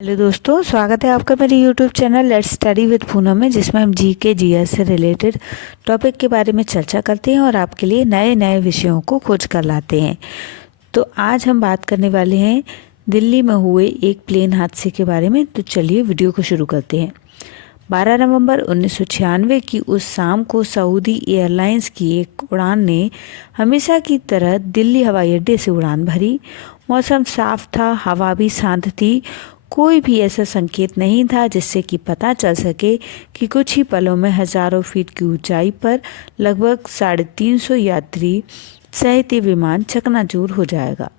Hello दोस्तों, स्वागत है आपका मेरे YouTube channel let's study with Poonam में, जिसमें हम जीके जीएस से रिलेटेड टॉपिक के बारे में चर्चा करते हैं और आपके लिए नए नए विषयों को खोज कर लाते हैं। तो आज हम बात करने वाले हैं दिल्ली में हुए एक प्लेन हादसे के बारे में। तो चलिए वीडियो को शुरू करते हैं। 12 नवंबर 1996 की उस शाम को सऊदी एयरलाइंस की एक उड़ान ने हमेशा की तरह दिल्ली हवाई अड्डे से उड़ान भरी। मौसम साफ था, हवा भी शांत थी। कोई भी ऐसा संकेत नहीं था जिससे कि पता चल सके कि कुछ ही पलों में हजारों फीट की ऊंचाई पर लगभग 350 यात्री सहित ये विमान चकनाचूर हो जाएगा।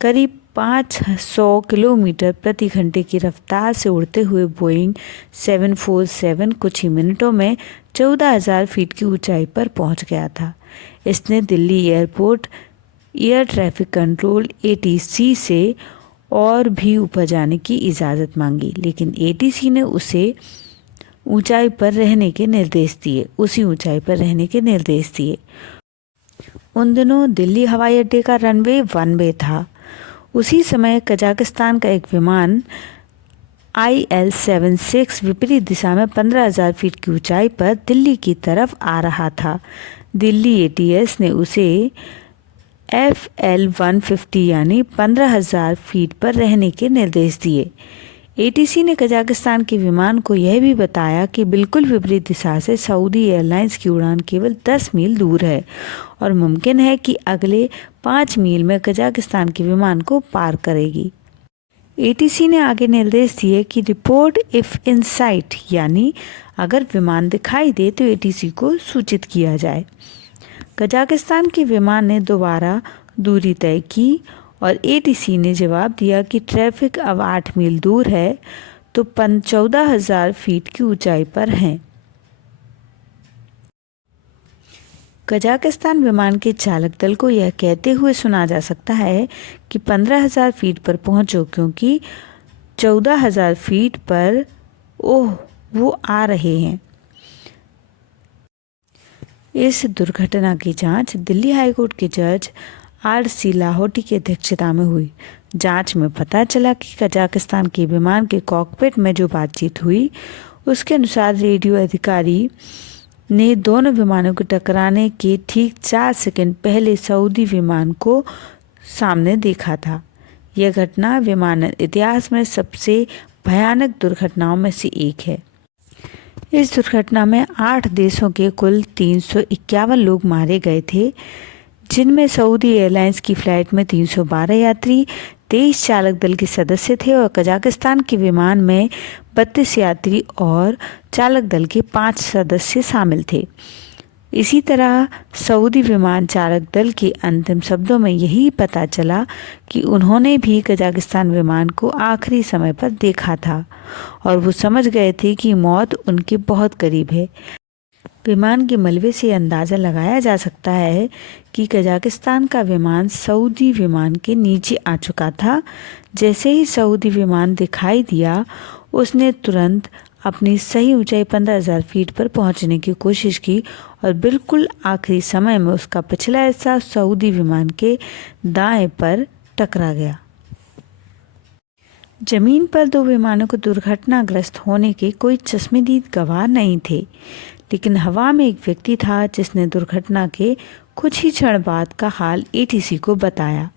करीब 500 किलोमीटर प्रति घंटे की रफ्तार से उड़ते हुए बोइंग 747 कुछ ही मिनटों में 14,000 फीट की ऊंचाई पर पहुंच गया था। इसने Delhi airport air traffic control ATC से और भी ऊपर जाने की इजाज़त मांगी, लेकिन ATC ने उसी ऊंचाई पर रहने के निर्देश दिए। उन दिनों दिल्ली हवाई अड्डे का रनवे 1 वे था। उसी समय कजाकिस्तान का एक विमान IL-76 विपरीत दिशा में 15,000 फीट की ऊंचाई पर दिल्ली की तरफ आ रहा था। दिल्ली ATS ने उसे FL-150 यानी 15,000 फीट पर रहने के निर्देश दिए। ATC ने कजाकिस्तान के विमान को यह भी बताया कि बिल्कुल विपरीत दिशा से सऊदी एयरलाइंस की उड़ान केवल 10 मील दूर है और मुमकिन है कि अगले 5 मील में कजाकिस्तान के विमान को पार करेगी। ATC ने आगे निर्देश दिए कि रिपोर्ट इफ इन साइट यानी अगर विमान दिखाई दे तो ATC को सूचित किया जाए। कजाकिस्तान के विमान ने दोबारा दूरी तय की और ATC ने जवाब दिया कि ट्रैफिक अब 8 मील दूर है तो 14,000 फीट की ऊंचाई पर हैं। कजाकिस्तान विमान के चालक दल को यह कहते हुए सुना जा सकता है कि 15,000 फीट पर पहुंचो, क्योंकि 14,000 फीट पर वो आ रहे हैं। इस दुर्घटना की जांच दिल्ली हाईकोर्ट के जज RC लाहौटी की अध्यक्षता में हुई। जांच में पता चला कि कजाकिस्तान के विमान के कॉकपिट में जो बातचीत हुई उसके अनुसार रेडियो अधिकारी ने दोनों विमानों के टकराने के ठीक 4 सेकंड पहले सऊदी विमान को सामने देखा था। यह घटना विमानन इतिहास में सबसे भयानक दुर्घटनाओं में से एक है। इस दुर्घटना में 8 देशों के कुल 351 लोग मारे गए थे, जिनमें सऊदी एयरलाइंस की फ्लाइट में 312 यात्री, 23 चालक दल के सदस्य थे और कजाकिस्तान के विमान में 32 यात्री और चालक दल के 5 सदस्य शामिल थे। इसी तरह सऊदी विमान चालक दल के अंतिम शब्दों में यही पता चला कि उन्होंने भी कजाकिस्तान विमान को आखिरी समय पर देखा था और वो समझ गए थे कि मौत उनके बहुत करीब है। विमान के मलबे से अंदाज़ा लगाया जा सकता है कि कजाकिस्तान का विमान सऊदी विमान के नीचे आ चुका था। जैसे ही सऊदी विमान दिखाई दिया, उसने तुरंत अपनी सही ऊंचाई 15,000 फीट पर पहुंचने की कोशिश की और बिल्कुल आखिरी समय में उसका पिछला हिस्सा सऊदी विमान के दाएं पर टकरा गया। जमीन पर 2 विमानों को दुर्घटनाग्रस्त होने के कोई चश्मदीद गवाह नहीं थे, लेकिन हवा में एक व्यक्ति था जिसने दुर्घटना के कुछ ही क्षण बाद का हाल ATC को बताया।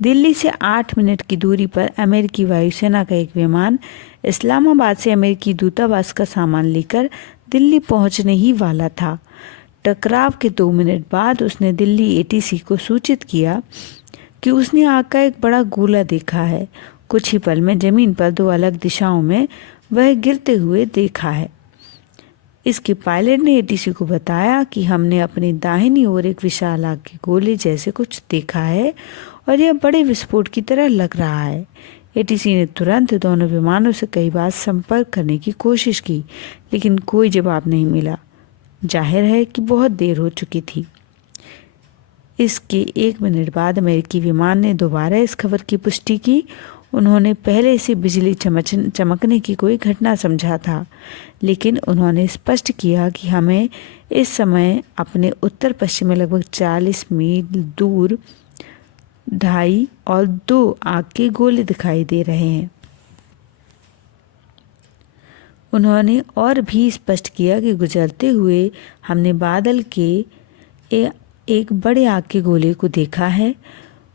दिल्ली से 8 मिनट की दूरी पर अमेरिकी वायुसेना का एक विमान इस्लामाबाद से अमेरिकी दूतावास का सामान लेकर दिल्ली पहुंचने ही वाला था। टकराव के 2 मिनट बाद उसने दिल्ली ATC को सूचित किया कि उसने आग का एक बड़ा गोला देखा है। कुछ ही पल में जमीन पर 2 अलग दिशाओं में वह गिरते हुए देखा है। इसके पायलट ने ATC को बताया कि हमने अपनी दाहिनी ओर एक विशाल आग के गोले जैसे कुछ देखा है और यह बड़े विस्फोट की तरह लग रहा है। ATC ने तुरंत दोनों विमानों से कई बार संपर्क करने की कोशिश की, लेकिन कोई जवाब नहीं मिला। जाहिर है कि बहुत देर हो चुकी थी। इसके 1 मिनट बाद अमेरिकी विमान ने दोबारा इस खबर की पुष्टि की। उन्होंने पहले से बिजली चमकने की कोई घटना समझा था, लेकिन उन्होंने स्पष्ट किया कि हमें इस समय अपने उत्तर पश्चिम में लगभग 40 मील दूर 2.5 और 2 आग के गोले दिखाई दे रहे हैं। उन्होंने और भी स्पष्ट किया कि गुजरते हुए हमने बादल के एक बड़े आग के गोले को देखा है।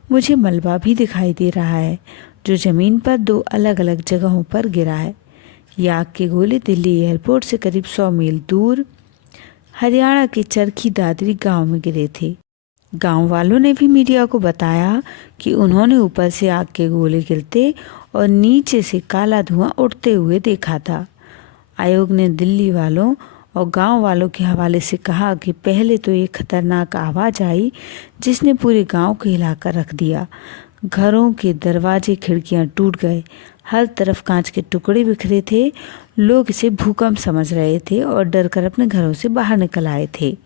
मुझे मलबा भी दिखाई दे रहा है जो ज़मीन पर 2 अलग अलग जगहों पर गिरा है। ये आग के गोले दिल्ली एयरपोर्ट से करीब 100 मील दूर हरियाणा के चरखी दादरी गांव में गिरे थे। गांव वालों ने भी मीडिया को बताया कि उन्होंने ऊपर से आग के गोले गिरते और नीचे से काला धुआं उड़ते हुए देखा था। आयोग ने दिल्ली वालों और गांव वालों के हवाले से कहा कि पहले तो एक खतरनाक आवाज़ आई जिसने पूरे गांव को हिलाकर रख दिया। घरों के दरवाजे खिड़कियां टूट गए, हर तरफ कांच के टुकड़े बिखरे थे। लोग इसे भूकंप समझ रहे थे और डर कर अपने घरों से बाहर निकल आए थे।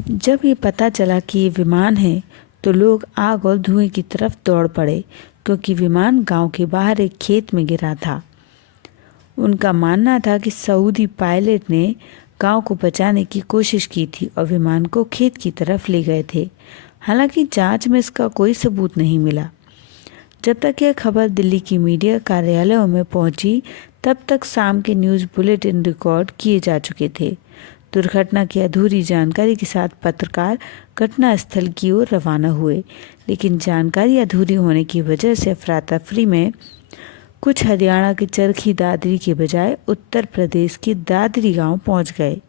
जब ये पता चला कि ये विमान है तो लोग आग और धुएं की तरफ दौड़ पड़े, क्योंकि विमान गांव के बाहर एक खेत में गिरा था। उनका मानना था कि सऊदी पायलट ने गांव को बचाने की कोशिश की थी और विमान को खेत की तरफ ले गए थे। हालांकि जांच में इसका कोई सबूत नहीं मिला। जब तक यह खबर दिल्ली की मीडिया कार्यालयों में पहुंची, तब तक शाम के न्यूज़ बुलेटिन रिकॉर्ड किए जा चुके थे। दुर्घटना की अधूरी जानकारी के साथ पत्रकार घटनास्थल की ओर रवाना हुए, लेकिन जानकारी अधूरी होने की वजह से अफरा तफरी में कुछ हरियाणा के चरखी दादरी के बजाय उत्तर प्रदेश के दादरी गांव पहुंच गए।